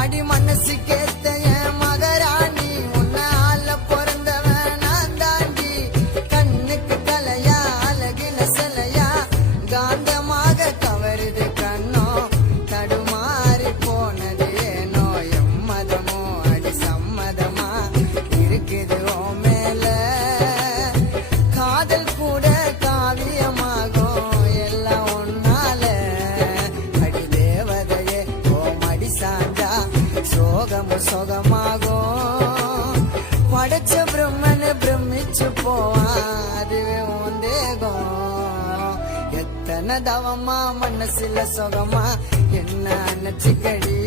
அடி மனசுக்கேத்த என் மகராணி உன்னை ஆள பிறந்தவன் நான் தாண்டி. கண்ணுக்கு கலையா அழகில சிலையா காந்தமாக கவருது கண்ணோ. தடுமாறி போனது ஏனோ எம்மதமோ அடி சம்மதமா இருக்குது ஓ மேல. காதல் கூட காவியமாகும் எல்லாம் ஒன்னால. அடி தேவதையே ஓ மடி சாஞ்சா சோகமும் சொகமாகும். படைச்ச பிரம்மனு பிரமிச்சு போவான் அதுவே உன் தேகம். எத்தனை தவமா மனசுல சொகமா என்ன நினைச்சுக்கடி.